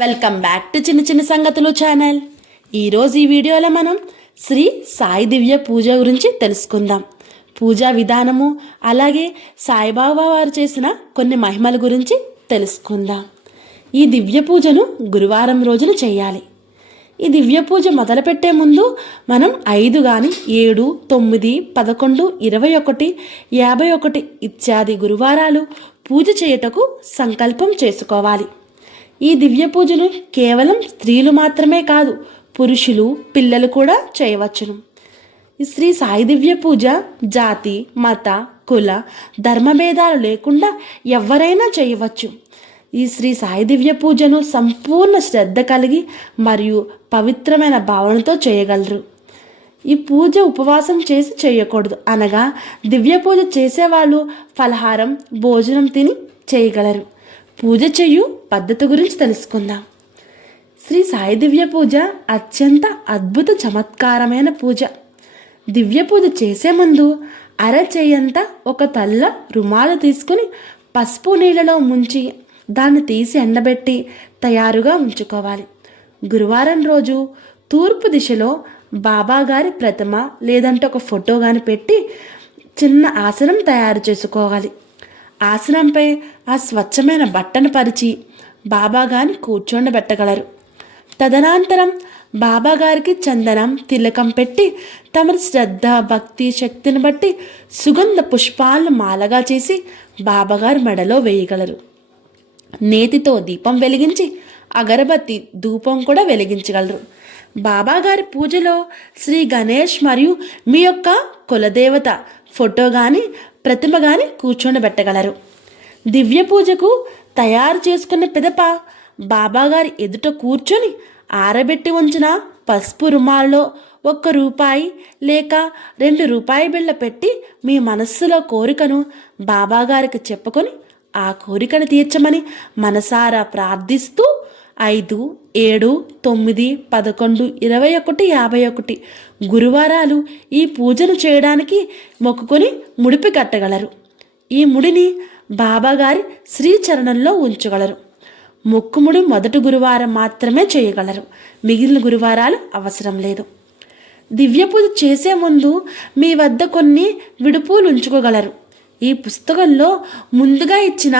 Welcome back to చిన్న చిన్న సంగతులు ఛానల్. ఈరోజు ఈ వీడియోలో మనం శ్రీ సాయి దివ్య పూజ గురించి తెలుసుకుందాం. పూజా విధానము అలాగే సాయిబాబా వారు చేసిన కొన్ని మహిమల గురించి తెలుసుకుందాం. ఈ దివ్య పూజను గురువారం రోజున చేయాలి. ఈ దివ్య పూజ మొదలుపెట్టే ముందు మనం 5 కానీ 7, 9, 11, 21, 51 ఇత్యాది గురువారాలు పూజ చేయుటకు సంకల్పం చేసుకోవాలి. ఈ దివ్య పూజను కేవలం స్త్రీలు మాత్రమే కాదు, పురుషులు, పిల్లలు కూడా చేయవచ్చును. ఈ శ్రీ సాయి దివ్య పూజ జాతి, మత, కుల, ధర్మభేదాలు లేకుండా ఎవరైనా చేయవచ్చు. ఈ శ్రీ సాయి దివ్య పూజను సంపూర్ణ శ్రద్ధ కలిగి మరియు పవిత్రమైన భావనతో చేయగలరు. ఈ పూజ ఉపవాసం చేసి చేయకూడదు, అనగా దివ్య పూజ చేసేవాళ్ళు ఫలహారం, భోజనం తిని చేయగలరు. పూజ చేయు పద్ధతి గురించి తెలుసుకుందాం. శ్రీ సాయి దివ్య పూజ అత్యంత అద్భుత చమత్కారమైన పూజ. దివ్య పూజ చేసే ముందు అరచేయంత ఒక తల్ల రుమాలు తీసుకుని పసుపు నీళ్ళలో ముంచి దాన్ని తీసి ఎండబెట్టి తయారుగా ఉంచుకోవాలి. గురువారం రోజు తూర్పు దిశలో బాబాగారి ప్రతిమ లేదంటే ఒక ఫోటో కానీ పెట్టి చిన్న ఆసనం తయారు చేసుకోవాలి. ఆసనంపై ఆ స్వచ్ఛమైన బట్టను పరిచి బాబాగారిని కూర్చోండబెట్టగలరు. తదనంతరం బాబాగారికి చందనం, తిలకం పెట్టి తమ శ్రద్ధ, భక్తి, శక్తిని బట్టి సుగంధ పుష్పాలను మాలగా చేసి బాబాగారి మెడలో వేయగలరు. నేతితో దీపం వెలిగించి అగరబత్తి, ధూపం కూడా వెలిగించగలరు. బాబాగారి పూజలో శ్రీ గణేష్ మరియు మీ యొక్క కులదేవత ఫోటో కానీ ప్రతిమ కానీ కూర్చోబెట్టగలరు. దివ్య పూజకు తయారు చేసుకున్న పిదప బాబాగారి ఎదుట కూర్చొని ఆరబెట్టి ఉంచిన పసుపు రుమాల్లో 1 రూపాయి లేక 2 రూపాయి బిళ్ళ పెట్టి మీ మనస్సులో కోరికను బాబాగారికి చెప్పుకొని ఆ కోరికను తీర్చమని మనసారా ప్రార్థిస్తూ 5, 7, 9, 11, 21, 51 గురువారాలు ఈ పూజను చేయడానికి మొక్కుకొని ముడిపి కట్టగలరు. ఈ ముడిని బాబాగారి శ్రీచరణంలో ఉంచగలరు. మొక్కుముడి మొదటి గురువారం మాత్రమే చేయగలరు, మిగిలిన గురువారాలు అవసరం లేదు. దివ్య పూజ చేసే ముందు మీ వద్ద కొన్ని విడుపులు ఉంచుకోగలరు. ఈ పుస్తకంలో ముందుగా ఇచ్చిన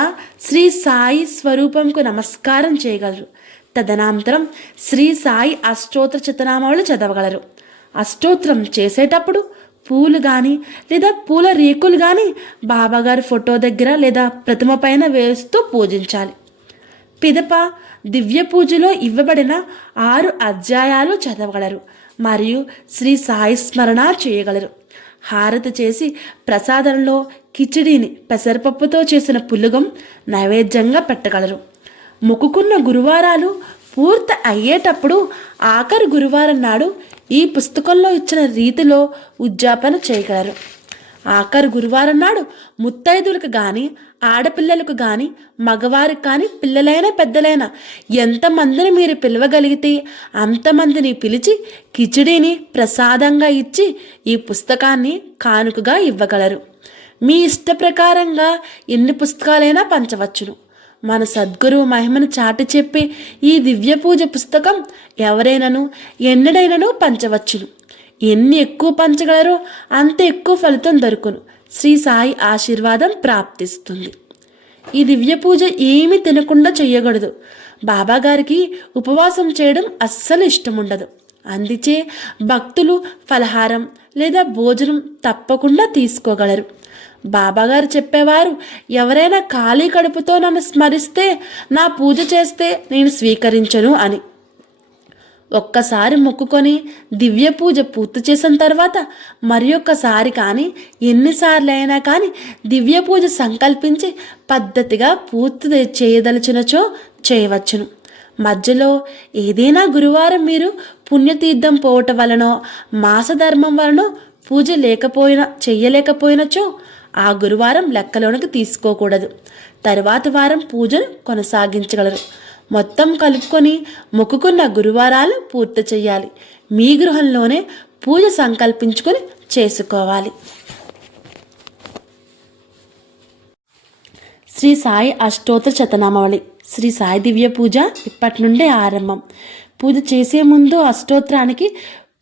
శ్రీ సాయి స్వరూపంకు నమస్కారం చేయగలరు. తదనంతరం శ్రీ సాయి అష్టోత్తర శతనామాలు చదవగలరు. అష్టోత్తరం చేసేటప్పుడు పూలు కానీ లేదా పూల రేకులు కానీ బాబాగారి ఫోటో దగ్గర లేదా ప్రతిమ పైన వేస్తూ పూజించాలి. పిదప దివ్య పూజలో ఇవ్వబడిన 6 అధ్యాయాలు చదవగలరు మరియు శ్రీ సాయి స్మరణ చేయగలరు. హారతి చేసి ప్రసాదంలో కిచిడీని పెసరపప్పుతో చేసిన పులుగం నైవేద్యంగా పెట్టగలరు. మొక్కుకున్న గురువారాలు పూర్తి అయ్యేటప్పుడు ఆఖరి గురువారం నాడు ఈ పుస్తకంలో ఇచ్చిన రీతిలో ఉద్యాపన చేయగలరు. ఆఖరి గురువారం నాడు ముత్తైదులకు కానీ, ఆడపిల్లలకు కానీ, మగవారికి కానీ, పిల్లలైనా పెద్దలైనా ఎంతమందిని మీరు పిలవగలిగితే అంతమందిని పిలిచి కిచిడీని ప్రసాదంగా ఇచ్చి ఈ పుస్తకాన్ని కానుకగా ఇవ్వగలరు. మీ ఇష్ట ప్రకారంగా ఎన్ని పుస్తకాలైనా పంచవచ్చును. మన సద్గురువు మహిమను చాటి చెప్పే ఈ దివ్య పూజ పుస్తకం ఎవరైనాను ఎన్నడైనాను పంచవచ్చును. ఎన్ని ఎక్కువ పంచగలరో అంత ఎక్కువ ఫలితం దొరుకును. శ్రీ సాయి ఆశీర్వాదం ప్రాప్తిస్తుంది. ఈ దివ్య పూజ ఏమీ తినకుండా చేయకూడదు. బాబాగారికి ఉపవాసం చేయడం అస్సలు ఇష్టం ఉండదు. అందుచే భక్తులు ఫలహారం లేదా భోజనం తప్పకుండా తీసుకోగలరు. బాబాగారు చెప్పేవారు, ఎవరైనా ఖాళీ కడుపుతో నన్ను స్మరిస్తే, నా పూజ చేస్తే నేను స్వీకరించను అని. ఒక్కసారి మొక్కుకొని దివ్య పూజ పూర్తి చేసిన తర్వాత మరి ఒక్కసారి కానీ, ఎన్నిసార్లు అయినా కానీ దివ్య పూజ సంకల్పించి పద్ధతిగా పూర్తి చేయదలిచినచో చేయవచ్చును. మధ్యలో ఏదైనా గురువారం మీరు పుణ్యతీర్థం పోవటం వలనో, మాసధర్మం వలనో పూజ చెయ్యలేకపోయినచో ఆ గురువారం లెక్కలోనికి తీసుకోకూడదు. తరువాతి వారం పూజను కొనసాగించగలరు. మొత్తం కలుపుకొని మొక్కుకున్న గురువారాలు పూర్తి చేయాలి. మీ గృహంలోనే పూజ సంకల్పించుకొని చేసుకోవాలి. శ్రీ సాయి అష్టోత్తర శతనామావళి. శ్రీ సాయి దివ్య పూజ ఇప్పటి నుండే ఆరంభం. పూజ చేసే ముందు అష్టోత్తరానికి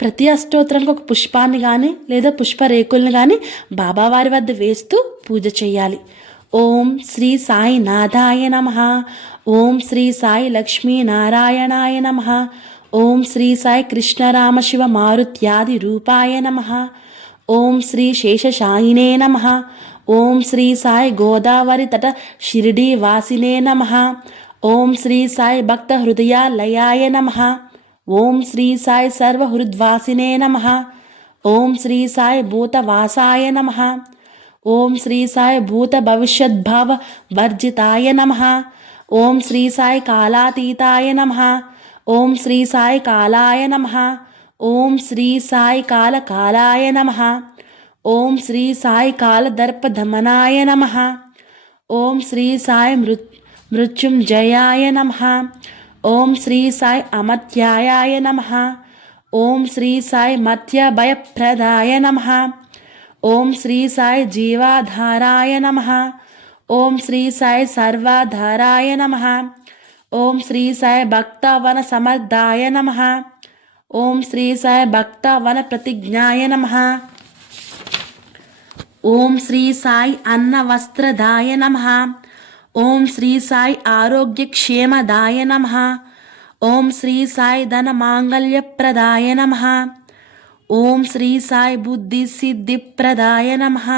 ప్రతి అష్టోత్తరానికి ఒక పుష్పాన్ని కానీ లేదా పుష్పరేకుల్ని కానీ బాబావారి వద్ద వేస్తూ పూజ చేయాలి. ఓం శ్రీ సాయి నాథాయ నమః. ఓం శ్రీ సాయి లక్ష్మీ నారాయణాయ నమః. ఓం శ్రీ సాయి కృష్ణరామ శివ మారుత్యాది రూపాయ నమః. ఓం శ్రీ శేషశాయినే నమః. ఓం శ్రీ సాయి గోదావరి తట షిరిడీ వాసినే నమః. ఓం శ్రీ సాయి భక్త హృదయాలయాయ నమః. ఓం శ్రీ సాయి సర్వహృద్వాసినే నమః. ఓం శ్రీ సాయి భూతవాసాయ నమః. ఓం శ్రీ సాయి భూత భవిష్యద్భావ వర్జితాయ నమః. ఓం శ్రీ సాయి కాలాతీతాయ నమః. ఓం శ్రీ సాయి కాలాయ నమః. ఓం శ్రీ సాయి కాలాయ నమః. ఓం శ్రీ సాయి కాలదర్పధమనాయ నమః. ఓం శ్రీ సాయి మృత్యుంజయాయ నమః. ఓం శ్రీ సాయి అమర్త్యాయ నమః. ఓం శ్రీ సాయి మత్యభయప్రదాయ నమః. ఓం శ్రీ సాయి జీవాధారాయ నమః. ఓం శ్రీ సాయి సర్వాధారాయ నమః. ఓం శ్రీ సాయి భక్తవన సమర్థాయ నమః. ఓం శ్రీ సాయి భక్తవన ప్రతిజ్ఞాయ నమః. ఓం శ్రీ సాయి అన్నవస్త్రదాయ నమః. ఓం శ్రీ సాయి ఆరోగ్యక్షేమదాయ నమః. ఓం శ్రీ సాయి ధనమాంగళ్యప్రదాయ నమః. ఓం శ్రీ సాయి బుద్ధిసిద్ధిప్రదాయ నమః.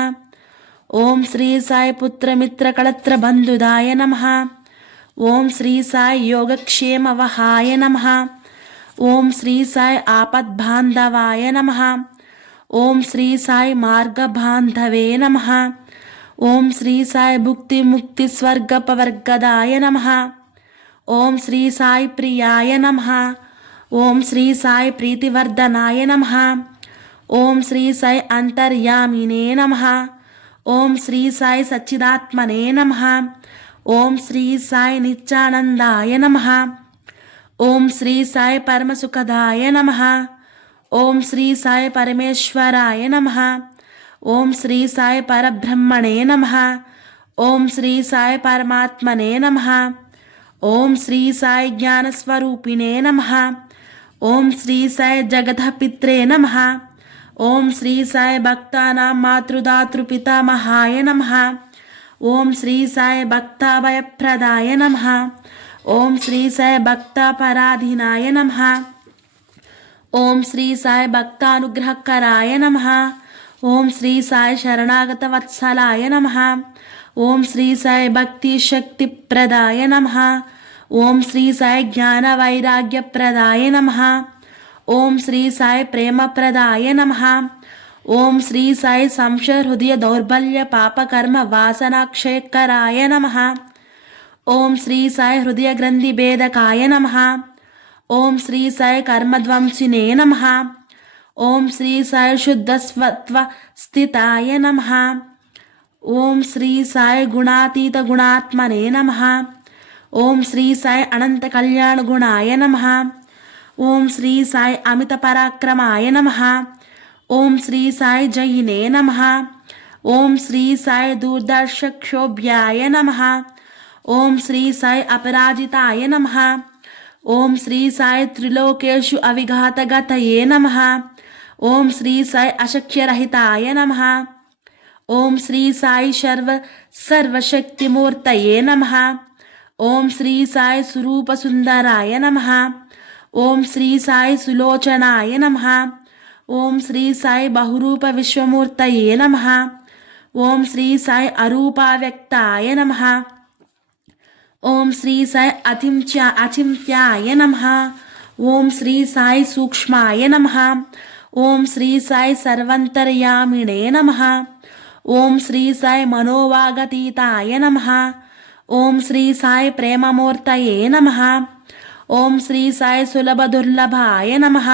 ఓం శ్రీ సాయి పుత్రమిత్రకళత్రబంధుదాయ నమః. ఓం శ్రీ సాయి యోగక్షేమవహాయ నమః. ఓం శ్రీ సాయి ఆపద్బాంధవాయ నమః. ఓం శ్రీ సాయి మార్గబాంధవే నమః. ఓం శ్రీ సాయి భుక్తి ముక్తి స్వర్గపవర్గదాయ నమః. ఓం శ్రీ సాయి ప్రియాయ నమః. ఓం శ్రీ సాయి ప్రీతివర్ధనాయ నమః. ఓం శ్రీ సాయి అంతర్యామినే నమః. ఓం శ్రీ సాయి సచ్చిదాత్మనే నమః. ఓం శ్రీ సాయి నిత్యానందాయ నమః. ఓం శ్రీ సాయి పరమసుఖదాయ నమః. ఓం శ్రీ సాయి పరమేశ్వరాయ నమః. ఓం శ్రీ సాయి పరబ్రహ్మణే నమః. ఓం శ్రీ సాయి పరమాత్మనే నమః. ఓం శ్రీ సాయి జ్ఞానస్వరూపిణే నమః. ఓం శ్రీ సాయి జగద్పిత్రే నమః. ఓం శ్రీ సాయి భక్తానాం మాతృదాతృపితామహాయ నమః. ఓం శ్రీ సాయి భక్తాభయప్రదాయ నమః. ఓం శ్రీ సాయి భక్తాపరాధీనాయ నమః. ఓం శ్రీ సాయి భక్తానుగ్రహకరాయ నమః. ఓం శ్రీ సాయి శరణాగత వత్సలాయ నమః. ఓం శ్రీ సాయి భక్తి శక్తిప్రదాయ నమః. ఓం శ్రీ సాయి జ్ఞాన వైరాగ్యప్రదాయ నమః. ఓం శ్రీ సాయి ప్రేమప్రదాయ నమః. ఓం శ్రీ సాయి సంశయ హృదయ దౌర్బల్య పాపకర్మ వాసనాక్షయకరాయ నమః. ఓం శ్రీ సాయి హృదయ గ్రంథి భేదకాయ నమః. ఓం శ్రీ సాయి కర్మధ్వంసినే నమః. ఓం శ్రీ సాయి శుద్ధస్వత్వ స్థితాయ నమః. ఓం శ్రీ సాయి గుణాతీత గుణాత్మనే నమః. ఓం శ్రీ సాయి అనంత కళ్యాణ గుణాయ నమః. ఓం శ్రీ సాయి అమిత పరాక్రమాయ నమః. ఓం శ్రీ సాయి జయినే నమః. ఓం శ్రీ సాయి దూర్దర్శక్షోభ్యాయ నమః. ఓం శ్రీ సాయి అపరాజితాయ నమః. ఓం శ్రీ సాయి త్రిలోకేషు అవిఘాతగతయే నమః. ఓం శ్రీ సాయి అశక్యరహితాయ నమః. ఓం శ్రీ సాయి సర్వశక్తిమూర్తయే నమః. ఓం శ్రీ సాయి స్వరూపసుందరాయ నమః. ఓం శ్రీ సాయి సులోచనాయ నమః. ఓం శ్రీ సాయి బహురూప విశ్వమూర్తయే నమః. ఓం శ్రీ సాయి అరూపావ్యక్తాయ నమః. ఓం శ్రీ సాయి అచింత్యాయ నమః. ఓం శ్రీ సాయి సూక్ష్మాయ నమః. ఓం శ్రీ సాయి సర్వంతర్యామిణే నమః. ఓం శ్రీ సాయి మనోవాగతీతాయ నమః. ఓం శ్రీ సాయి ప్రేమమూర్తయే నమః. ఓం శ్రీ సాయి సులభదుర్లభాయ నమః.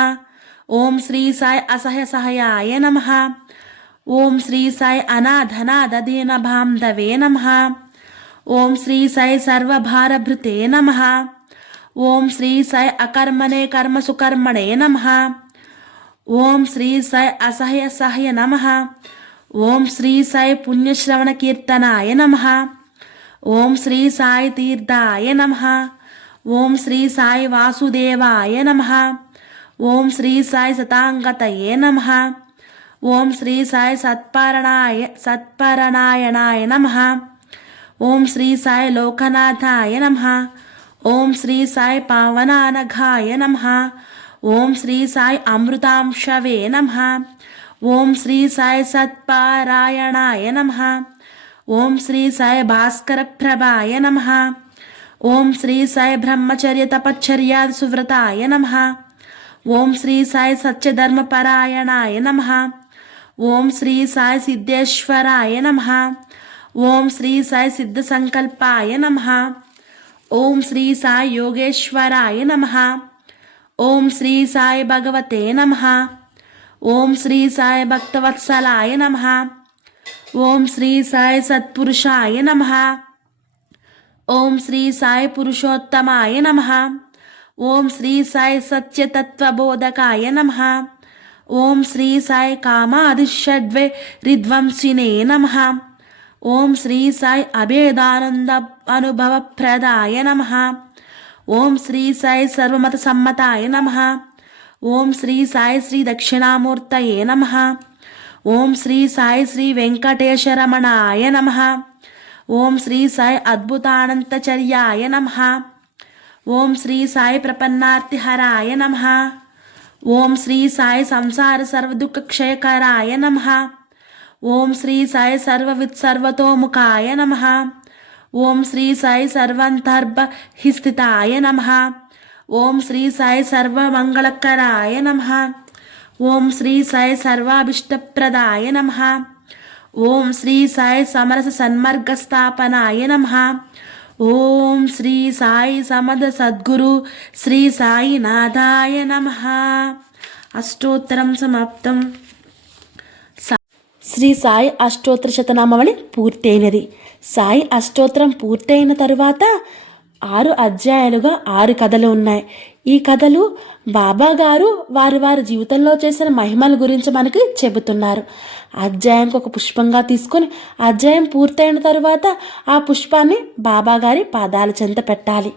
ఓం శ్రీ సాయి అసహ్యసహయాయ నమః. ఓం శ్రీ సాయి అనాథనాదీనబాంధవే నమః. ఓం శ్రీ సాయి సర్వభారభృతే నమః. ఓం శ్రీ సాయి అకర్మణే కర్మసుకర్మణే నమః. ఓం శ్రీ సాయి అసహ్యసహ్య నమః. ఓం శ్రీ సాయి పుణ్యశ్రవణ కీర్తనాయ నమః. ఓం శ్రీ సాయి తీర్థాయ నమః. ఓం శ్రీ సాయి వాసుదేవాయ నమః. ఓం శ్రీ సాయి సతాంగతయే నమః. ఓం శ్రీ సాయి సత్పరాయణాయ నమః. ఓం శ్రీ సాయి లోకనాథాయ నమః. ఓం శ్రీ సాయి పావనానఘాయ నమః. ఓం శ్రీ సాయి అమృతాంశవే నమః. ఓం శ్రీ సాయి సత్పారాయణాయ నమః. ఓం శ్రీ సాయి భాస్కర ప్రభాయ నమః. ఓం శ్రీ సాయి బ్రహ్మచర్య తపశ్చర్యా సువ్రతాయ నమః. ఓం శ్రీ సాయి సత్యధర్మపరాయణాయ నమః. ఓం శ్రీ సాయి సిద్ధేశ్వరాయ నమః. ఓం శ్రీ సాయి సిద్ధ సంకల్పాయ నమః. ఓం శ్రీ సాయి యోగేశ్వరాయ నమః. ఓం శ్రీ సాయి భగవతే నమః. ఓం శ్రీ సాయి భక్తవత్సలాయ నమః. ఓం శ్రీ సాయి సత్పురుషాయ నమః. ఓం శ్రీ సాయి పురుషోత్తమాయ నమః. ఓం శ్రీ సాయి సత్యతత్వబోధకాయ నమః. ఓం శ్రీ సాయి కామాదిషడ్వే రిద్వంసినే నమః. ఓం శ్రీ సాయి అభేదానంద అనుభవప్రదాయ నమః. ఓం శ్రీ సాయి సర్వమత సమ్మతాయ నమః. ఓం శ్రీ సాయి శ్రీ దక్షిణామూర్తయే నమః. ఓం శ్రీ సాయి శ్రీ వెంకటేశరమణాయ నమః. ఓం శ్రీ సాయి అద్భుతానంతచర్యాయ నమః. ఓం శ్రీ సాయి ప్రపన్నార్తిహరాయ నమః. ఓం శ్రీ సాయి సంసార సర్వదుఃఖక్షయకరాయ నమః. ఓం శ్రీ సాయి సర్వతోముఖాయ నమః. ఓం శ్రీ సాయి సర్వాంతర్బహిస్థితాయ నమః. ఓం శ్రీ సాయి సర్వమంగళకరాయ నమః. ఓం శ్రీ సాయి సర్వాభిష్టప్రదాయ నమః. ఓం శ్రీ సాయి సమరస సన్మార్గస్థాపనాయ నమః. ఓం శ్రీ సాయి సమద సద్గురు శ్రీ సాయినాథాయ నమః. అష్టోత్తరం సమాప్తం. శ్రీ సాయి అష్టోత్తర శతనామావళి పూర్తయినది. సాయి అష్టోత్తరం పూర్తయిన తరువాత 6 అధ్యాయాలుగా 6 కథలు ఉన్నాయి. ఈ కథలు బాబా గారు వారి జీవితంలో చేసిన మహిమల గురించి మనకి చెబుతున్నారు. అధ్యాయానికి ఒక పుష్పంగా తీసుకొని అధ్యాయం పూర్తయిన తరువాత ఆ పుష్పాన్ని బాబా గారి పాదాల చెంత పెట్టాలి.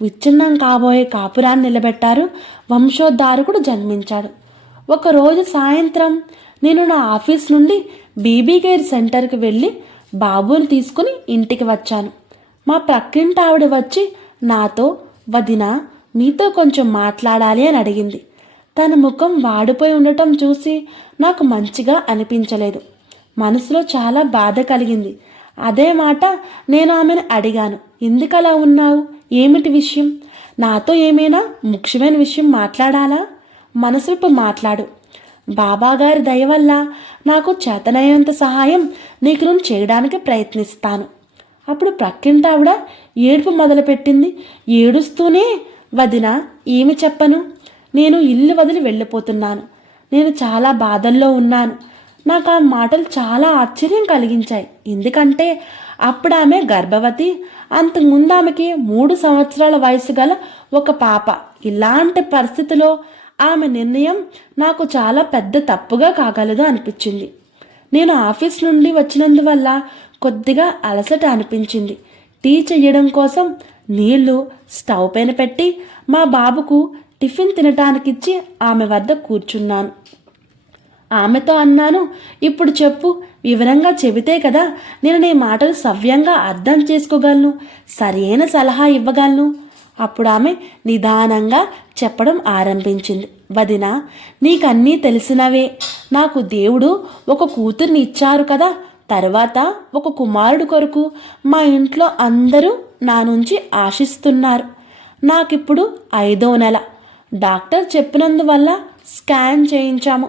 విచ్ఛిన్నం కాబోయే కాపురాన్ని నిలబెట్టారు. వంశోద్ధారకుడు జన్మించాడు. ఒకరోజు సాయంత్రం నేను నా ఆఫీస్ నుండి బీబీ కేర్ సెంటర్కి వెళ్ళి బాబుని తీసుకుని ఇంటికి వచ్చాను. మా ప్రక్కింటి ఆవిడ వచ్చి నాతో, వదిన మీతో కొంచెం మాట్లాడాలి అని అడిగింది. తన ముఖం వాడిపోయి ఉండటం చూసి నాకు మంచిగా అనిపించలేదు. మనసులో చాలా బాధ కలిగింది. అదే మాట నేను ఆమెను అడిగాను, ఎందుకలా ఉన్నావు, ఏమిటి విషయం, నాతో ఏమైనా ముఖ్యమైన విషయం మాట్లాడాలా, మనసు విప్పి మాట్లాడు, బాబాగారి దయ వల్ల నాకు చేతనయ్యేంత సహాయం నీకు నేను చేయడానికి ప్రయత్నిస్తాను. అప్పుడు ప్రక్కింటి ఆవిడ ఏడుపు మొదలుపెట్టింది. ఏడుస్తూనే, వదిన ఏమి చెప్పను, నేను ఇల్లు వదిలి వెళ్ళిపోతున్నాను, నేను చాలా బాధల్లో ఉన్నాను. నాకు ఆ మాటలు చాలా ఆశ్చర్యం కలిగించాయి. ఎందుకంటే అప్పుడు ఆమె గర్భవతి. అంతకుముందు ఆమెకి 3 సంవత్సరాల వయసు గల ఒక పాప. ఇలాంటి పరిస్థితిలో ఆమె నిర్ణయం నాకు చాలా పెద్ద తప్పుగా కాగలదు అనిపించింది. నేను ఆఫీస్ నుండి వచ్చినందువల్ల కొద్దిగా అలసట అనిపించింది. టీ చేయడం కోసం నీళ్లు స్టవ్ పైన పెట్టి మా బాబుకు టిఫిన్ తినటానికిచ్చి ఆమె వద్ద కూర్చున్నాను. ఆమెతో అన్నాను, ఇప్పుడు చెప్పు, వివరంగా చెబితే కదా నేను నీ మాటలు సవ్యంగా అర్థం చేసుకోగలను, సరైన సలహా ఇవ్వగలను. అప్పుడు ఆమె నిదానంగా చెప్పడం ఆరంభించింది. వదిన, నీకన్నీ తెలిసినవే. నాకు దేవుడు ఒక కూతుర్ని ఇచ్చారు కదా, తర్వాత ఒక కుమారుడు కొరకు మా ఇంట్లో అందరూ నా నుంచి ఆశిస్తున్నారు. నాకిప్పుడు 5వ నెల. డాక్టర్ చెప్పినందువల్ల స్కాన్ చేయించాము.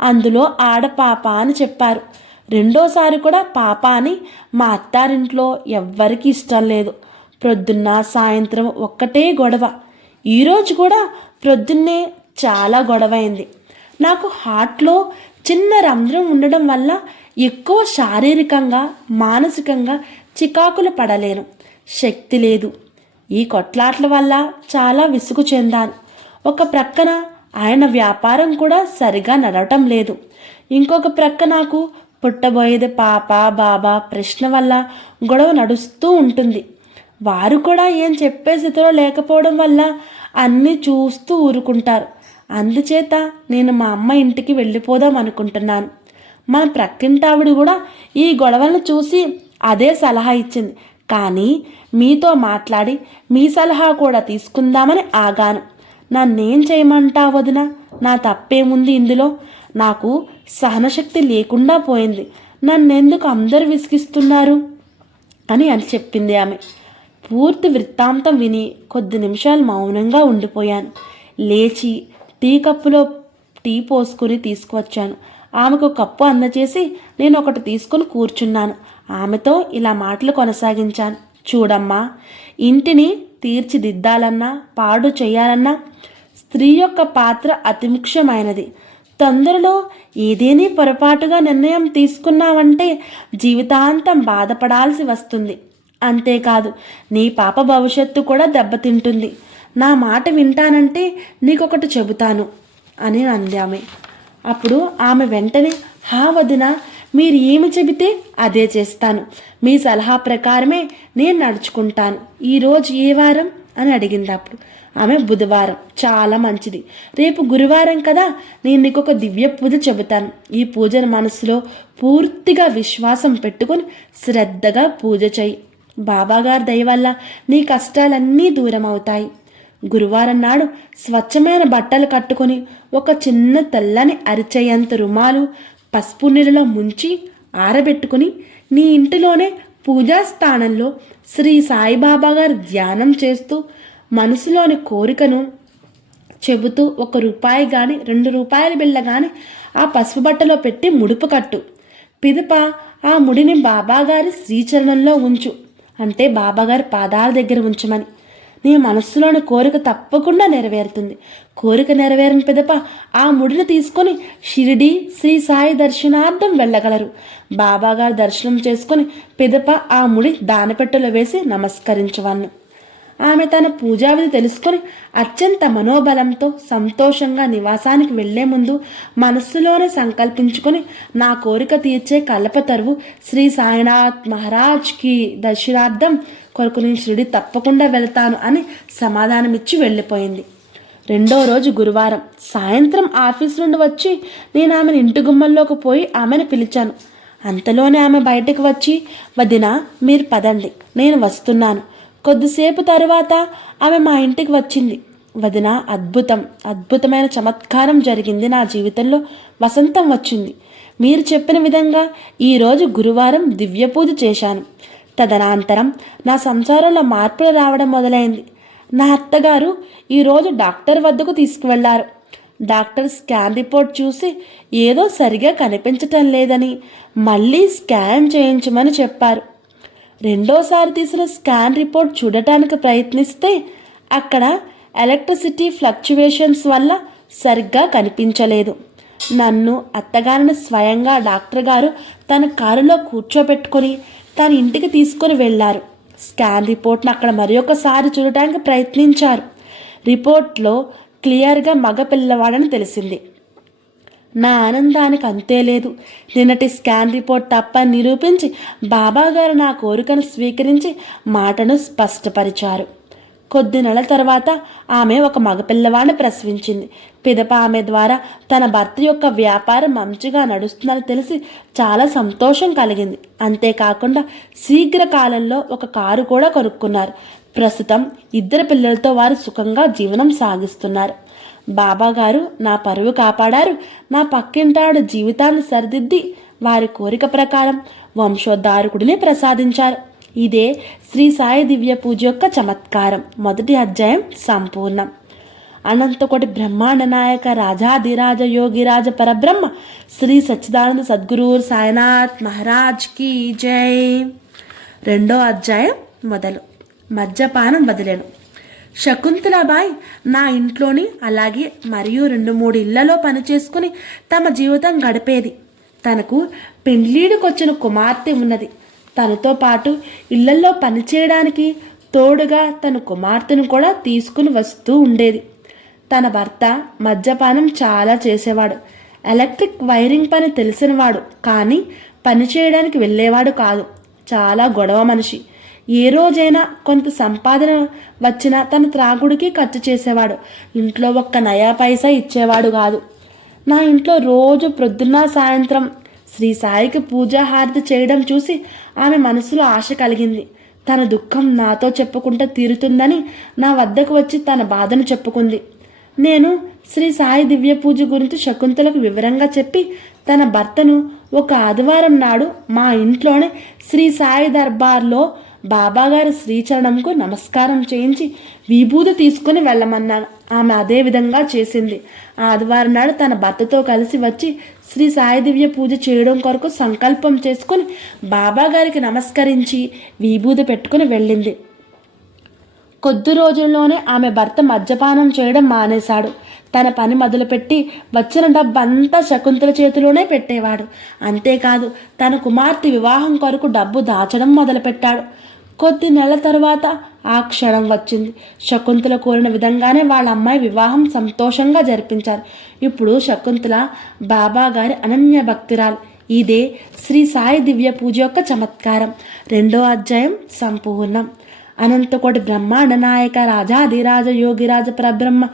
అందులో ఆడపాప అని చెప్పారు. 2వసారి కూడా పాప అని మా అత్తారింట్లో ఎవ్వరికీ ఇష్టం లేదు. ప్రొద్దున్న సాయంత్రం ఒక్కటే గొడవ. ఈరోజు కూడా ప్రొద్దున్నే చాలా గొడవైంది. నాకు హార్ట్లో చిన్న రంధ్రం ఉండడం వల్ల ఎక్కువ శారీరకంగా మానసికంగా చికాకులు పడలేను, శక్తి లేదు. ఈ కొట్లాట్ల వల్ల చాలా విసుగు చెందాను. ఒక ప్రక్కన ఆయన వ్యాపారం కూడా సరిగా నడవటం లేదు. ఇంకొక ప్రక్క నాకు పుట్టబోయేది పాప బాబా ప్రశ్న వల్ల గొడవ నడుస్తూ ఉంటుంది. వారు కూడా ఏం చెప్పే స్థితిలో లేకపోవడం వల్ల అన్నీ చూస్తూ ఊరుకుంటారు. అందుచేత నేను మా అమ్మ ఇంటికి వెళ్ళిపోదాం అనుకుంటున్నాను. మా ప్రక్కింటావిడ కూడా ఈ గొడవలను చూసి అదే సలహా ఇచ్చింది. కానీ మీతో మాట్లాడి మీ సలహా కూడా తీసుకుందామని ఆగాను. నన్నేం చేయమంటావు వదిన? నా తప్పేముంది ఇందులో? నాకు సహనశక్తి లేకుండా పోయింది. నన్నెందుకు అందరూ విసిగిస్తున్నారు అని చెప్పింది ఆమె. పూర్తి వృత్తాంతం విని కొద్ది నిమిషాలు మౌనంగా ఉండిపోయాను. లేచి టీ కప్పులో టీ పోసుకుని తీసుకువచ్చాను. ఆమెకు కప్పు అందచేసి నేను ఒకటి తీసుకుని కూర్చున్నాను. ఆమెతో ఇలా మాటలు కొనసాగించాను. చూడమ్మా, ఇంటిని తీర్చిదిద్దాలన్నా పాడు చేయాలన్నా స్త్రీ యొక్క పాత్ర అతి ముఖ్యమైనది. తొందరలో ఏదేని పొరపాటుగా నిర్ణయం తీసుకున్నావంటే జీవితాంతం బాధపడాల్సి వస్తుంది. అంతేకాదు నీ పాప భవిష్యత్తు కూడా దెబ్బతింటుంది. నా మాట వింటానంటే నీకొకటి చెబుతాను అని అంది ఆమె. అప్పుడు ఆమె వెంటనే, హా వదిన, మీరు ఏమి చెబితే అదే చేస్తాను. మీ సలహా ప్రకారమే నేను నడుచుకుంటాను. ఈరోజు ఏ వారం అని అడిగింది. అప్పుడు ఆమె బుధవారం. చాలా మంచిది. రేపు గురువారం కదా, నేను నీకు ఒక దివ్య పూజ చెబుతాను. ఈ పూజను మనసులో పూర్తిగా విశ్వాసం పెట్టుకొని శ్రద్ధగా పూజ చేయి. బాబాగారి దయ వల్ల నీ కష్టాలన్నీ దూరం అవుతాయి. గురువారం నాడు స్వచ్ఛమైన బట్టలు కట్టుకొని ఒక చిన్న తెల్లని అరిచేయంత రుమాలు పసుపు నీళ్ళలో ముంచి ఆరబెట్టుకుని నీ ఇంటిలోనే పూజా స్థానంలో శ్రీ సాయిబాబా గారు ధ్యానం చేస్తూ మనసులోని కోరికను చెబుతూ ₹1 కానీ ₹2 బిళ్ళ కానీ ఆ పసుపు బట్టలో పెట్టి ముడుపు కట్టు. పిదప ఆ ముడిని బాబాగారి శ్రీచరణంలో ఉంచు, అంటే బాబాగారి పాదాల దగ్గర ఉంచమని. నీ మనస్సులోని కోరిక తప్పకుండా నెరవేరుతుంది. కోరిక నెరవేరిన పిదప ఆ ముడిని తీసుకొని షిరిడి శ్రీ సాయి దర్శనార్థం వెళ్ళగలరు. బాబాగారు దర్శనం చేసుకొని పిదప ఆ ముడి దానపెట్టెలో వేసి నమస్కరించవన్ను. ఆమె తన పూజావిధి తెలుసుకొని అత్యంత మనోబలంతో సంతోషంగా నివాసానికి వెళ్లే ముందు మనస్సులోనే సంకల్పించుకొని, నా కోరిక తీర్చే కల్పతరువు శ్రీ సాయినాథ్ మహారాజ్కి దర్శనార్థం కొరకు నేను షిరిడి తప్పకుండా వెళ్తాను అని సమాధానమిచ్చి వెళ్ళిపోయింది. రెండో రోజు గురువారం సాయంత్రం ఆఫీస్ నుండి వచ్చి నేను ఆమెను ఇంటి గుమ్మంలోకి పోయి ఆమెను పిలిచాను. అంతలోనే ఆమె బయటకు వచ్చి, వదిన, మీరు పదండి, నేను వస్తున్నాను. కొద్దిసేపు తరువాత ఆమె మా ఇంటికి వచ్చింది. వదిన, అద్భుతమైన చమత్కారం జరిగింది. నా జీవితంలో వసంతం వచ్చింది. మీరు చెప్పిన విధంగా ఈరోజు గురువారం దివ్య పూజ చేశాను. తదనంతరం నా సంసారంలో మార్పులు రావడం మొదలైంది. నా అత్తగారు ఈరోజు డాక్టర్ వద్దకు తీసుకువెళ్లారు. డాక్టర్ స్కాన్ రిపోర్ట్ చూసి ఏదో సరిగా కనిపించటం లేదని మళ్ళీ స్కాన్ చేయించమని చెప్పారు. రెండోసారి తీసిన స్కాన్ రిపోర్ట్ చూడటానికి ప్రయత్నిస్తే అక్కడ ఎలక్ట్రిసిటీ ఫ్లక్చువేషన్స్ వల్ల సరిగ్గా కనిపించలేదు. నన్ను, అత్తగారిని స్వయంగా డాక్టర్ గారు తన కారులో కూర్చోబెట్టుకొని తన ఇంటికి తీసుకొని వెళ్ళారు. స్కాన్ రిపోర్ట్ను అక్కడ మరొకసారి చూడటానికి ప్రయత్నించారు. రిపోర్ట్లో క్లియర్గా మగ పిల్లవాడని తెలిసింది. నా ఆనందానికి అంతే లేదు. నిన్నటి స్కాన్ రిపోర్ట్ తప్ప నిరూపించి బాబాగారు నా కోరికను స్వీకరించి మాటను స్పష్టపరిచారు. కొద్ది నెలల తర్వాత ఆమె ఒక మగపిల్లవాడిని ప్రసవించింది. పిదప ఆమె ద్వారా తన భర్త యొక్క వ్యాపారం మంచిగా నడుస్తుందని తెలిసి చాలా సంతోషం కలిగింది. అంతేకాకుండా శీఘ్రకాలంలో ఒక కారు కూడా కొనుక్కున్నారు. ప్రస్తుతం 2 పిల్లలతో వారు సుఖంగా జీవనం సాగిస్తున్నారు. బాబాగారు నా పరువు కాపాడారు. నా పక్కింటాడు జీవితాన్ని సరిదిద్ది వారి కోరిక ప్రకారం వంశోద్ధారకుడిని ప్రసాదించారు. ఇదే శ్రీ సాయి దివ్య పూజ యొక్క చమత్కారం. మొదటి అధ్యాయం సంపూర్ణం. అనంతకోటి బ్రహ్మాండ నాయక రాజాధిరాజ యోగిరాజ పరబ్రహ్మ శ్రీ సచ్చిదానంద సద్గురు సాయినాథ్ మహారాజ్కి జై. రెండో అధ్యాయం మొదలు. మద్యపానం వదిలేను. శకుంతలాబాయి నా ఇంట్లోని అలాగే మరియు 2-3 ఇళ్లలో పనిచేసుకుని తమ జీవితం గడిపేది. తనకు పెండ్లీడుకొచ్చిన కుమార్తె ఉన్నది. తనతో పాటు ఇళ్లల్లో పనిచేయడానికి తోడుగా తన కుమార్తెను కూడా తీసుకుని వస్తూ ఉండేది. తన భర్త మద్యపానం చాలా చేసేవాడు. ఎలక్ట్రిక్ వైరింగ్ పని తెలిసినవాడు, కానీ పని చేయడానికి వెళ్ళేవాడు కాదు. చాలా గొడవ మనిషి. ఏ రోజైనా కొంత సంపాదన వచ్చినా తన త్రాగుడికి ఖర్చు చేసేవాడు. ఇంట్లో ఒక్క నయా పైసా ఇచ్చేవాడు కాదు. నా ఇంట్లో రోజు ప్రొద్దున్న సాయంత్రం శ్రీ సాయికి పూజాహారతి చేయడం చూసి ఆమె మనసులో ఆశ కలిగింది. తన దుఃఖం నాతో చెప్పుకుంటే తీరుతుందని నా వద్దకు వచ్చి తన బాధను చెప్పుకుంది. నేను శ్రీ సాయి దివ్య పూజ గురించి శకుంతలకు వివరంగా చెప్పి తన భర్తను ఒక ఆదివారం నాడు మా ఇంట్లోనే శ్రీ సాయి దర్బార్లో బాబాగారి శ్రీచరణంకు నమస్కారం చేయించి విభూతి తీసుకుని వెళ్ళమన్నాను. ఆమె అదే విధంగా చేసింది. ఆదివారం నాడు తన భర్తతో కలిసి వచ్చి శ్రీ సాయి దివ్య పూజ చేయడం కొరకు సంకల్పం చేసుకుని బాబాగారికి నమస్కరించి విభూతి పెట్టుకుని వెళ్ళింది. కొద్ది రోజుల్లోనే ఆమె భర్త మద్యపానం చేయడం మానేశాడు. తన పని మొదలుపెట్టి వచ్చిన డబ్బంతా శకుంతల చేతిలోనే పెట్టేవాడు. అంతేకాదు తన కుమార్తె వివాహం కొరకు డబ్బు దాచడం మొదలుపెట్టాడు. కొద్ది నెలల తరువాత ఆ క్షణం వచ్చింది. శకుంతల కోరిన విధంగానే వాళ్ళ అమ్మాయి వివాహం సంతోషంగా జరిపించారు. ఇప్పుడు శకుంతల బాబా గారి అనన్య భక్తురాలు. ఇదే శ్రీ సాయి దివ్య పూజ యొక్క చమత్కారం. 2వ అధ్యాయం సంపూర్ణం. అనంతకోటి బ్రహ్మాండ నాయక రాజాధిరాజ యోగిరాజ పరబ్రహ్మ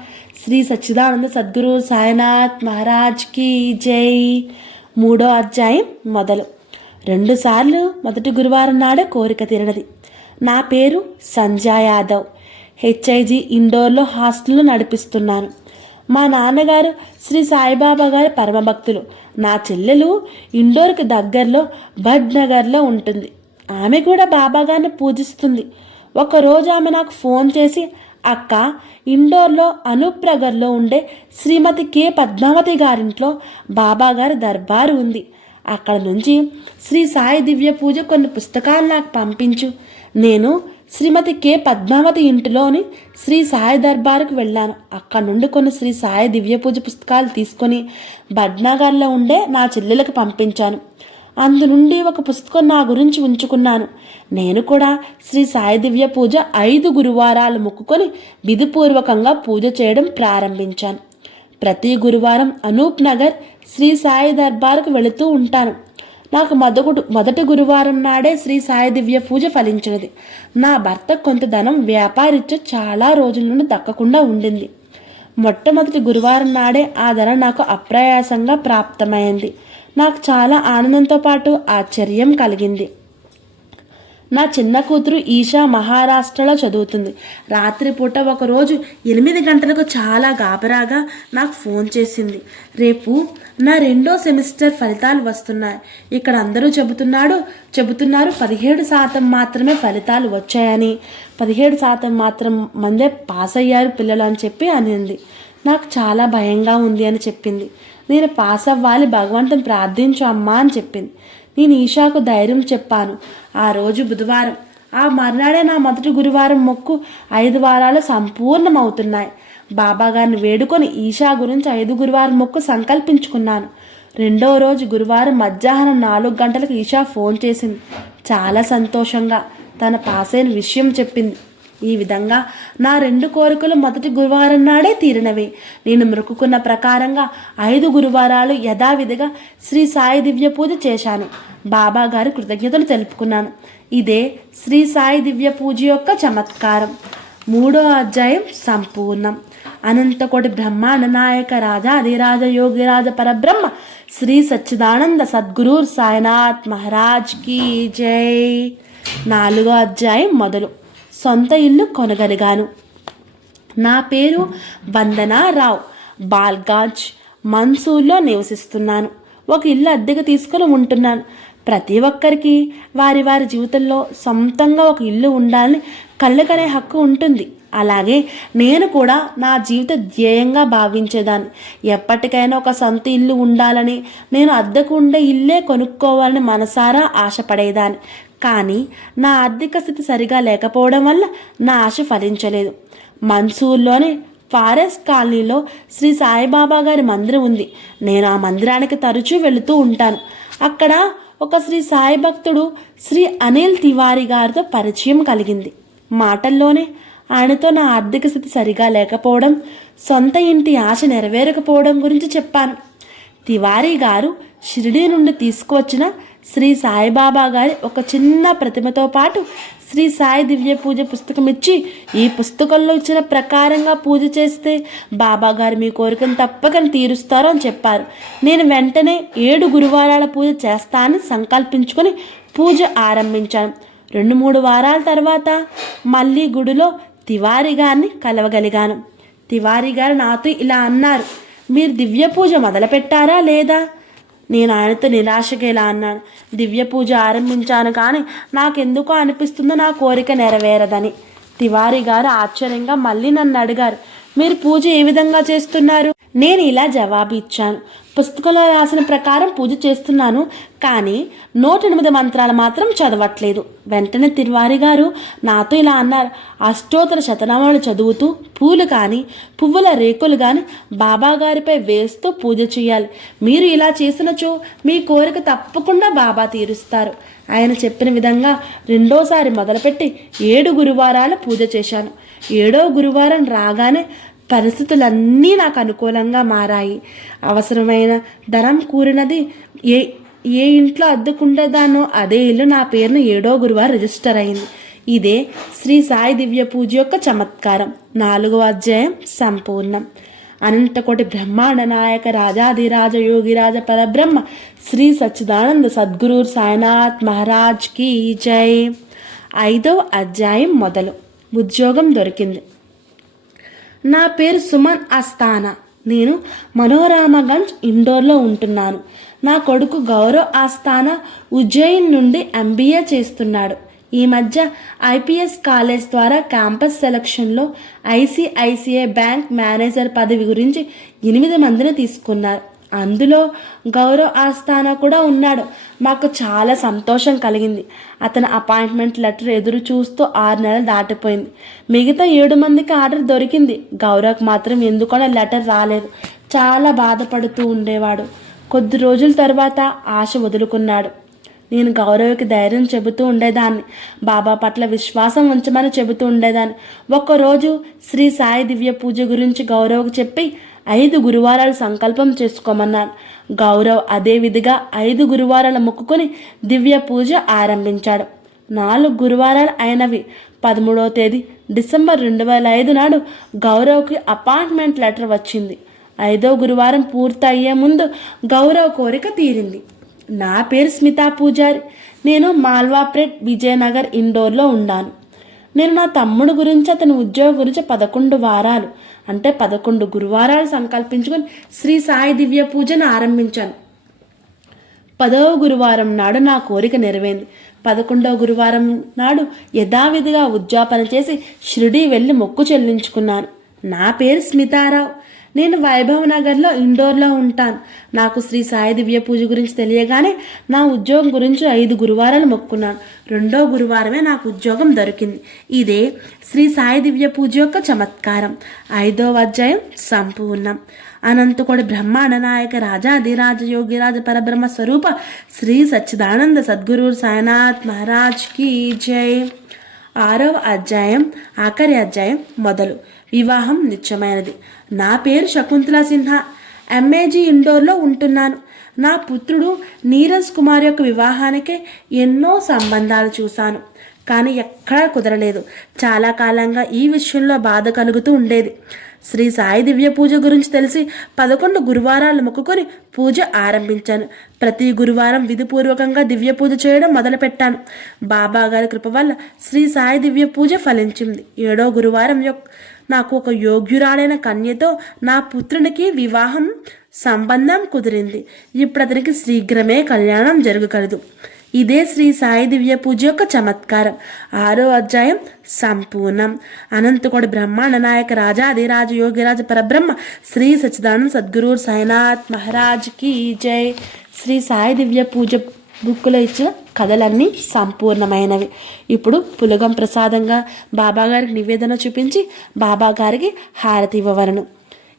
శ్రీ సచ్చిదానంద సద్గురు సాయినాథ్ మహారాజ్ కి జై. 3వ అధ్యాయం మొదలు. 2 సార్లు మొదటి గురువారం నాడే కోరిక తీరినది. నా పేరు సంజయ్ యాదవ్. హెచ్ఐజి ఇండోర్లో హాస్టల్లో నడిపిస్తున్నాను. మా నాన్నగారు శ్రీ సాయిబాబా గారి పరమభక్తులు. నా చెల్లెలు ఇండోర్కి దగ్గరలో భడ్ నగర్లో ఉంటుంది. ఆమె కూడా బాబాగారిని పూజిస్తుంది. ఒకరోజు ఆమె నాకు ఫోన్ చేసి, అక్క, ఇండోర్లో అనూప్ నగర్లో ఉండే శ్రీమతి కె పద్మావతి గారింట్లో బాబాగారి దర్బారు ఉంది. అక్కడ నుంచి శ్రీ సాయి దివ్య పూజ కొన్ని పుస్తకాలు నాకు పంపించు. నేను శ్రీమతి కె పద్మావతి ఇంటిలోని శ్రీ సాయి దర్బారుకు వెళ్ళాను. అక్కడ నుండి కొన్ని శ్రీ సాయి దివ్య పూజ పుస్తకాలు తీసుకొని బడ్నగర్లో ఉండే నా చెల్లెలకు పంపించాను. అందు నుండి ఒక పుస్తకం నా గురించి ఉంచుకున్నాను. నేను కూడా శ్రీ సాయి దివ్య పూజ 5 గురువారాలు మొక్కుకొని విధిపూర్వకంగా పూజ చేయడం ప్రారంభించాను. ప్రతి గురువారం అనూప్ నగర్ శ్రీ సాయి దర్బారుకు వెళుతూ ఉంటాను. నాకు మొదటి గురువారం నాడే శ్రీ సాయి దివ్య పూజ ఫలించినది. నా భర్త కొంత ధనం వ్యాపారిచ్చ చాలా రోజుల నుండి దక్కకుండా ఉండింది. మొట్టమొదటి గురువారం నాడే ఆ ధనం నాకు అప్రయాసంగా ప్రాప్తమైంది. నాకు చాలా ఆనందంతో పాటు ఆశ్చర్యం కలిగింది. నా చిన్న కూతురు ఈషా మహారాష్ట్రలో చదువుతుంది. రాత్రిపూట ఒకరోజు 8 గంటలకు చాలా గాబరాగా నాకు ఫోన్ చేసింది. రేపు నా 2వ సెమిస్టర్ ఫలితాలు వస్తున్నాయి. ఇక్కడ అందరూ చెబుతున్నారు 17% మాత్రమే ఫలితాలు వచ్చాయని, 17% మాత్రం మందే పాస్ అయ్యారు పిల్లలు అని చెప్పి అనింది. నాకు చాలా భయంగా ఉంది అని చెప్పింది. నేను పాస్ అవ్వాలి, భగవంతుని ప్రార్థించు అమ్మా అని చెప్పింది. నేను ఈషాకు ధైర్యం చెప్పాను. ఆ రోజు బుధవారం. ఆ మర్నాడే నా మొదటి గురువారం మొక్కు 5 వారాలు సంపూర్ణమవుతున్నాయి. బాబాగారిని వేడుకొని ఈషా గురించి 5 గురువారం మొక్కు సంకల్పించుకున్నాను. 2వ రోజు గురువారం మధ్యాహ్నం 4 గంటలకు ఈషా ఫోన్ చేసింది. చాలా సంతోషంగా తన పాస్ అయిన విషయం చెప్పింది. ఈ విధంగా నా 2 కోరికలు మొదటి గురువారం నాడే తీరినవి. నేను మొక్కుకున్న ప్రకారంగా 5 గురువారాలు యథావిధిగా శ్రీ సాయి దివ్య పూజ చేశాను. బాబా గారి కృతజ్ఞతలు తెలుపుకున్నాను. ఇదే శ్రీ సాయి దివ్య పూజ యొక్క చమత్కారం. 3వ అధ్యాయం సంపూర్ణం. అనంతకోటి బ్రహ్మాండ నాయక రాజాధిరాజ యోగిరాజ పరబ్రహ్మ శ్రీ సచ్చిదానంద సద్గురు సాయినాథ్ మహారాజ్ కి జై. 4వ అధ్యాయం మొదలు. సొంత ఇల్లు కొనగలిగాను. నా పేరు వందనా రావ్. బాల్గాజ్ మన్సూర్లో నివసిస్తున్నాను. ఒక ఇల్లు అద్దెకు తీసుకుని ఉంటున్నాను. ప్రతి ఒక్కరికి వారి వారి జీవితంలో సొంతంగా ఒక ఇల్లు ఉండాలని కళ్ళకనే హక్కు ఉంటుంది. అలాగే నేను కూడా నా జీవిత ధ్యేయంగా భావించేదాన్ని. ఎప్పటికైనా ఒక సొంత ఇల్లు ఉండాలని, నేను అద్దెకు ఉండే ఇల్లే కొనుక్కోవాలని మనసారా ఆశపడేదాన్ని. కానీ నా ఆర్థిక స్థితి సరిగా లేకపోవడం వల్ల నా ఆశ ఫలించలేదు. మన్సూర్లోని ఫారెస్ట్ కాలనీలో శ్రీ సాయిబాబా గారి మందిరం ఉంది. నేను ఆ మందిరానికి తరచూ వెళుతూ ఉంటాను. అక్కడ ఒక శ్రీ సాయి భక్తుడు శ్రీ అనిల్ తివారీ గారితో పరిచయం కలిగింది. మాటల్లోనే ఆయనతో నా ఆర్థిక స్థితి సరిగా లేకపోవడం, సొంత ఇంటి ఆశ నెరవేరకపోవడం గురించి చెప్పాను. తివారీ గారు షిరిడీ నుండి తీసుకువచ్చిన శ్రీ సాయిబాబా గారి ఒక చిన్న ప్రతిమతో పాటు శ్రీ సాయి దివ్య పూజ పుస్తకం ఇచ్చి, ఈ పుస్తకంలో ఇచ్చిన ప్రకారంగా పూజ చేస్తే బాబా గారు మీ కోరికను తప్పకని తీరుస్తారు అని చెప్పారు. నేను వెంటనే 7 గురువారాల పూజ చేస్తానని సంకల్పించుకొని పూజ ఆరంభించాను. 2-3 వారాల తర్వాత మళ్ళీ గుడిలో తివారీ గారిని కలవగలిగాను. తివారీ గారు నాతో ఇలా అన్నారు, మీరు దివ్య పూజ మొదలుపెట్టారా లేదా? నేను ఆయనతో నిరాశగా ఇలా అన్నాను, దివ్య పూజ ఆరంభించాను కానీ నాకెందుకో అనిపిస్తుందో నా కోరిక నెరవేరదని. తివారీ గారు ఆశ్చర్యంగా మళ్ళీ నన్ను అడిగారు, మీరు పూజ ఏ విధంగా చేస్తున్నారు? నేను ఇలా జవాబు ఇచ్చాను, పుస్తకంలో రాసిన ప్రకారం పూజ చేస్తున్నాను, కానీ 108 మంత్రాలు మాత్రం చదవట్లేదు. వెంటనే తివారీ గారు నాతో ఇలా అన్నారు, అష్టోత్తర శతనామాలు చదువుతూ పూలు కానీ పువ్వుల రేకులు కానీ బాబా గారిపై వేస్తూ పూజ చేయాలి. మీరు ఇలా చేసినచో మీ కోరిక తప్పకుండా బాబా తీరుస్తారు. ఆయన చెప్పిన విధంగా 2వసారి మొదలుపెట్టి 7 గురువారాలు పూజ చేశాను. 7వ గురువారం రాగానే పరిస్థితులన్నీ నాకు అనుకూలంగా మారాయి. అవసరమైన ధనం కూరినది ఏ ఇంట్లో అద్దెకుండేదానో అదే ఇల్లు నా పేరును 7వ గురువారం రిజిస్టర్ అయింది. ఇదే శ్రీ సాయి దివ్య పూజ యొక్క చమత్కారం. 4వ అధ్యాయం సంపూర్ణం. అనంతకోటి బ్రహ్మాండ నాయక రాజాధిరాజ యోగిరాజ పరబ్రహ్మ శ్రీ సచ్చిదానంద సద్గురు సాయినాథ్ మహారాజ్ కి జై. 5వ అధ్యాయం మొదలు. ఉద్యోగం దొరికింది. నా పేరు సుమన్ ఆస్థానా. నేను మనోరామగంజ్ ఇండోర్లో ఉంటున్నాను. నా కొడుకు గౌరవ్ ఆస్థానా ఉజ్జయిన్ నుండి MBA చేస్తున్నాడు. ఈ మధ్య IPS కాలేజ్ ద్వారా క్యాంపస్ సెలక్షన్లో ICICI బ్యాంక్ మేనేజర్ పదవి గురించి 8 మందిని తీసుకున్నారు. అందులో గౌరవ్ ఆస్థానా కూడా ఉన్నాడు. మాకు చాలా సంతోషం కలిగింది. అతని అపాయింట్మెంట్ లెటర్ ఎదురు చూస్తూ 6 నెలలు దాటిపోయింది. మిగతా 7 మందికి ఆర్డర్ దొరికింది. గౌరవ్కి మాత్రం ఎందుకనో లెటర్ రాలేదు. చాలా బాధపడుతూ ఉండేవాడు. కొద్ది రోజుల తర్వాత ఆశ వదులుకున్నాడు. నేను గౌరవ్కి ధైర్యం చెబుతూ ఉండేదాన్ని, బాబా పట్ల విశ్వాసం ఉంచమని చెబుతూ ఉండేదాన్ని. ఒక్కరోజు శ్రీ సాయి దివ్య పూజ గురించి గౌరవ్కి చెప్పి 5 గురువారాలు సంకల్పం చేసుకోమన్నాను. గౌరవ్ అదే విధిగా 5 గురువారాలు మొక్కుకొని దివ్య పూజ ఆరంభించాడు. 4 గురువారాలు అయినవి. 13వ తేదీ డిసెంబర్ 2005 నాడు గౌరవ్కి అపాయింట్మెంట్ లెటర్ వచ్చింది. 5వ గురువారం పూర్తి అయ్యే ముందు గౌరవ్ కోరిక తీరింది. నా పేరు స్మితా పూజారి. నేను మాల్వాపేట్ విజయనగర్ ఇండోర్లో ఉన్నాను. నేను నా తమ్ముడు గురించి, అతని ఉద్యోగం గురించి 11 వారాలు అంటే 11 గురువారాలు సంకల్పించుకొని శ్రీ సాయి దివ్య పూజను ఆరంభించాను. 10వ గురువారం నాడు నా కోరిక నెరవేరింది. 11వ గురువారం నాడు యథావిధిగా ఉద్యాపన చేసి షిరిడీ వెళ్ళి మొక్కు చెల్లించుకున్నాను. నా పేరు స్మితారావు. నేను వైభవ్ నగర్లో ఇండోర్లో ఉంటాను. నాకు శ్రీ సాయి దివ్య పూజ గురించి తెలియగానే నా ఉద్యోగం గురించి 5 గురువారాలు మొక్కున్నాను. 2వ గురువారమే నాకు ఉద్యోగం దొరికింది. ఇదే శ్రీ సాయి దివ్య పూజ యొక్క చమత్కారం. 5వ అధ్యాయం సంపూర్ణం. అనంతకోటి బ్రహ్మాండ నాయక రాజాధిరాజ యోగిరాజ పరబ్రహ్మ స్వరూప శ్రీ సచ్చిదానంద సద్గురు సాయినాథ్ మహారాజ్ కి జై. 6వ అధ్యాయం ఆఖరి అధ్యాయం మొదలు. వివాహం నిత్యమైనది. నా పేరు శకుంతల సిన్హా. MAG ఇండోర్లో ఉంటున్నాను. నా పుత్రుడు నీరజ్ కుమార్ యొక్క వివాహానికే ఎన్నో సంబంధాలు చూశాను, కానీ ఎక్కడా కుదరలేదు. చాలా కాలంగా ఈ విషయంలో బాధ కలుగుతూ ఉండేది. శ్రీ సాయి దివ్య పూజ గురించి తెలిసి 11 గురువారాలు మొక్కుకొని పూజ ఆరంభించాను. ప్రతి గురువారం విధిపూర్వకంగా దివ్య పూజ చేయడం మొదలుపెట్టాను. బాబా గారి కృప వల్ల శ్రీ సాయి దివ్య పూజ ఫలించింది. 7వ గురువారం నాకు ఒక యోగ్యురాలైన కన్యతో నా పుత్రునికి వివాహం సంబంధం కుదిరింది. ఇప్పుడు అతనికి శీఘ్రమే కళ్యాణం జరగగలదు. ఇదే శ్రీ సాయి దివ్య పూజ యొక్క చమత్కారం. 6వ అధ్యాయం సంపూర్ణం. అనంతకోటి బ్రహ్మాండ నాయక రాజాధిరాజ యోగిరాజ పరబ్రహ్మ శ్రీ సచ్చిదానంద సద్గురు సాయినాథ్ మహారాజ్ కి జై. శ్రీ సాయి దివ్య పూజ బుక్కులో ఇచ్చిన కథలన్నీ సంపూర్ణమైనవి. ఇప్పుడు పులగం ప్రసాదంగా బాబాగారికి నివేదన చూపించి బాబాగారికి హారతి ఇవ్వవలను.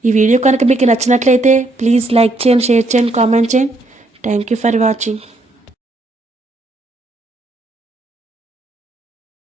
ఈ వీడియో కనుక మీకు నచ్చినట్లయితే ప్లీజ్ లైక్ చేయండి, షేర్ చేయండి, కామెంట్ చేయండి. Thank you for watching.